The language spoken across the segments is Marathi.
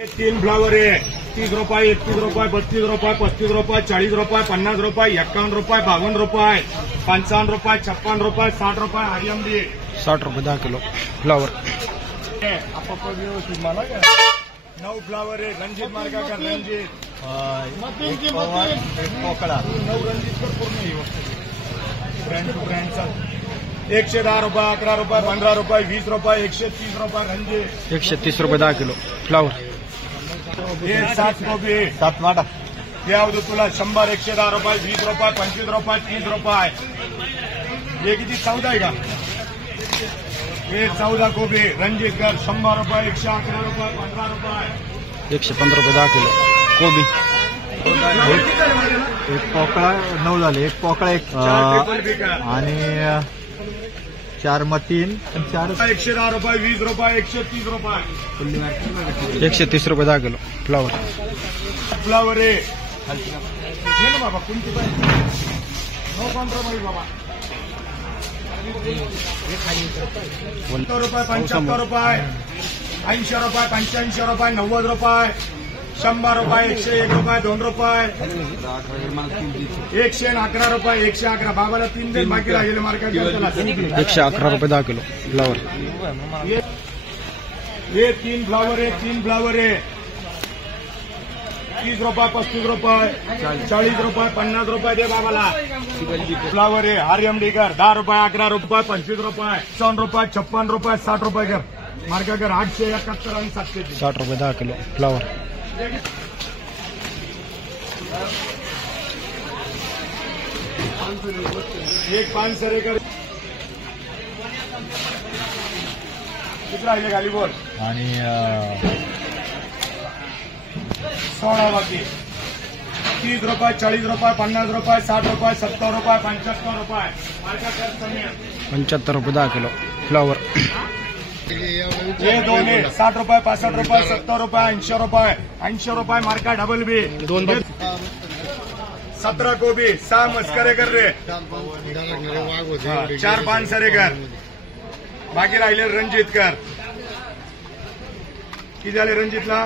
तीन फ्लावर आहे 30 रुपये 31 रुपये 32 रुपये 35 रुपये 40 रुपये 50 रुपये 51 रुपये 52 रुपये 55 रुपये 56 रुपये 60 रुपये हरियमडी 60 रुपये 10 किलो फ्लावर। मला 9 फ्लावर आहे रणजित मार्गा का रणजित पोकळा 9 रणजित पूर्ण ही वस्तू ब्रँड टू ब्रँडचा 110 रुपये 11 रुपये 15 रुपये 20 रुपये 130 रुपये रणजित 130 रुपये 10 किलो फ्लावर। 7 कोबी 7 वाटा यावं तुला 100 110 रुपये 20 रुपये 25 रुपये 30 रुपये हे किती 14 आहे का हे 14 कोबी रणजित कर 100 रुपये 111 रुपये 15 रुपये 115 रुपये 10 किलो कोबी। एक पोकळा 9 झाले एक पोकळा एक आणि 4 मतीन 4 110 रुपये 20 रुपये 130 रुपये 130 रुपये 10 किलो फ्लावर। फ्लावर आहे घे ना बाबा कोणती पाहिजे नो कॉम्प्रोमाइज बाबा 70 रुपये 75 रुपये 80 रुपये 85 रुपये 90 रुपये 100 रुपये 101 रुपये 2 रुपये 111 रुपये 111 बाबाला 3 दिन बाकी राहिले मार्केट 111 रुपये 10 किलो फ्लावर। ये 3 फ्लावर आहे 3 फ्लावर आहे 30 रुपये 35 रुपये 40 रुपये 50 रुपये दे बाबाला फ्लावर आहे हरियमडी कर 10 रुपये 11 रुपये 25 रुपये 100 रुपये 56 रुपये 60 रुपये कर मार्केट कर 871 आणि 730 60 रुपये 10 किलो फ्लावर। एक 5 सरे कर किती राहिले खाली बोल आणि 16 बाकी 30 रुपये 40 रुपये 50 रुपये 60 रुपये 70 रुपये 75 रुपये मार्केट कर 75 रुपये 10 किलो फ्लावर। हे दोन आहे 60 रुपये 65 रुपये 70 रुपये 80 रुपये मार्का डबल बी 17 कोबी 6 मस्करे कर रे 4-5 सरे कर बाकी राहिले रणजित कर किती झाले रणजितला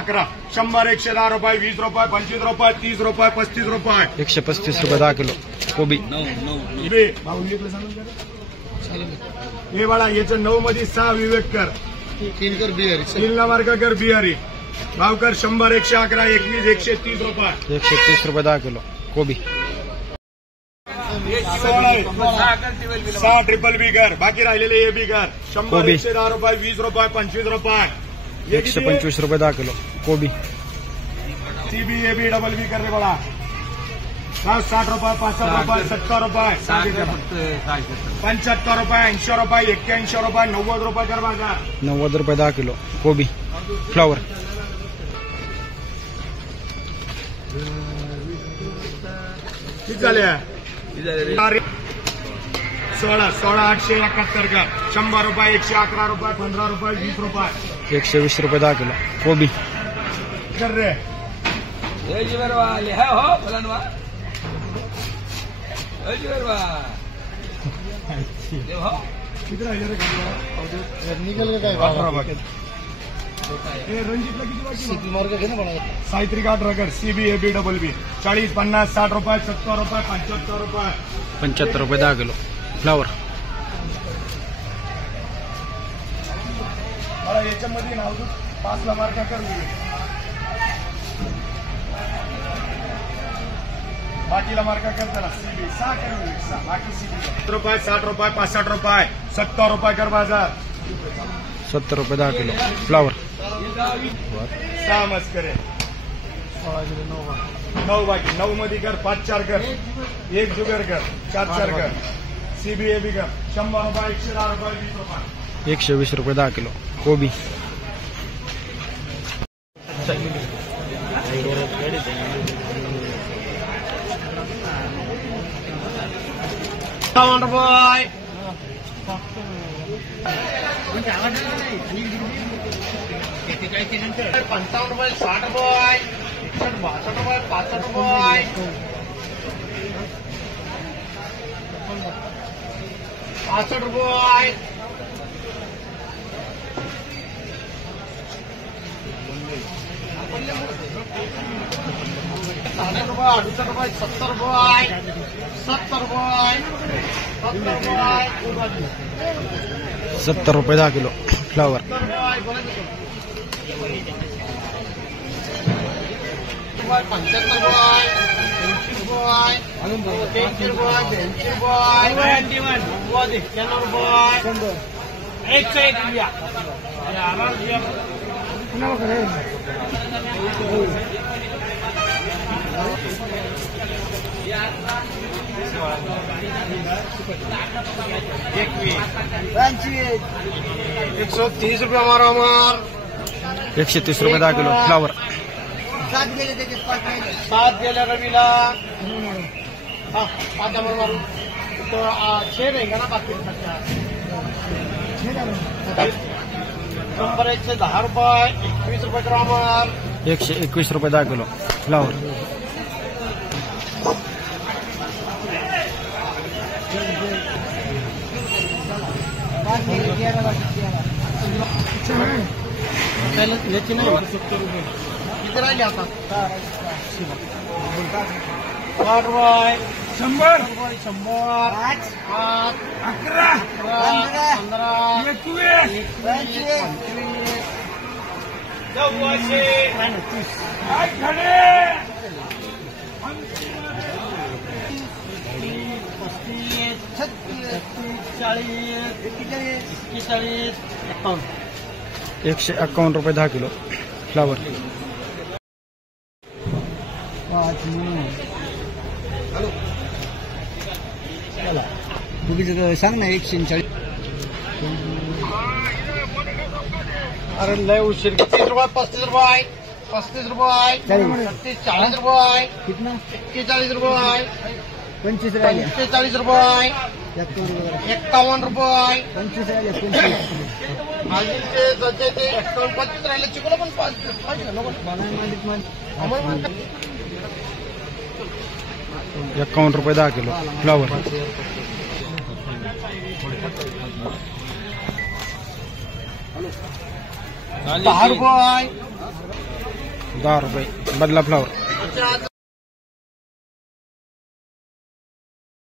11 100 110 रुपये 20 रुपये 25 रुपये 30 रुपये 35 रुपये 135 रुपये 10 किलो कोबी। हे बाळा याच्या 9 मध्ये 6 विवेक कर 3 ला मार्क कर बिहारी भाव कर 100 111 21 130 रुपये 130 रुपये 10 किलो कोबी। 6 ट्रिपल बी कर बाकी राहिलेले ए बी कर 100 110 रुपये 20 रुपये 25 रुपये 125 रुपये 10 किलो कोबी। सीबी ए बी डबल बी कर रे बाळा 60 रुपये 65 रुपये 70 रुपये 75 रुपये 80 रुपये 81 रुपये 90 रुपये कर बाजार 90 रुपये 10 किलो कोबी फ्लावर। किती झाले 16 871 का 100 रुपये 111 रुपये 15 रुपये 20 रुपये 120 रुपये 10 किलो कोबी। कर रे किती राहिले रे निकल काय 18 बाकी रणजितला किती बाकी मार्ग घे ना मला साहित्रिक 18 कर सीबी एबी डबल बी 40 50 60 रुपये 70 रुपये 75 रुपये 75 रुपये 10 किलो फ्लावर। मला याच्यामध्ये नाव 5 ला मार्का कर बाकीला मार्का कर त्याला सीबी 6 कर बाकी सीबी 70 रुपये 60 रुपये 65 रुपये 70 रुपये कर बाजार 70 रुपये 10 किलो फ्लावर। 6 मस्करे 9 बाकी 9 मध्ये कर 5-4 कर 1 जुगर कर 4-4 कर सीबी एबी कर 100 रुपये 110 रुपये 20 रुपये 120 रुपये 10 किलो कोबी। रुपये 55 रुपये 60 रुपये 62 रुपये 65 रुपये 65 रुपये ₹68, ₹70, ₹70 10 किलो फ्लावर. ₹130 हमारा 130 रुपये 10 किलो फ्लावर. 7 गेल्या रवीला. हा 5 बरोबर तो 6 रहेगा ना बाकी. ₹100 110 रुपये, ₹21 ग्रामर. 121 रुपये 10 किलो फ्लावर. किती राहिले आता? 60 रुपये, 100, 5, 11, 15, 151 रुपये 10 किलो फ्लावर. सांग ना 140. अरे लय उशीर. 30 रुपये, 35 रुपये, 35 रुपये, 36, 40 रुपये, कितना 41 रुपये, 25 राहिले 45 रुपये, 51 रुपये. 25 राहिले भाजीचे जसे ते 25 राहिले. चिकूला पण 5 पाहिजे ना नको. 51 रुपये 10 किलो फ्लावर. 10 रुपये. 10 रुपये बदला फ्लावर.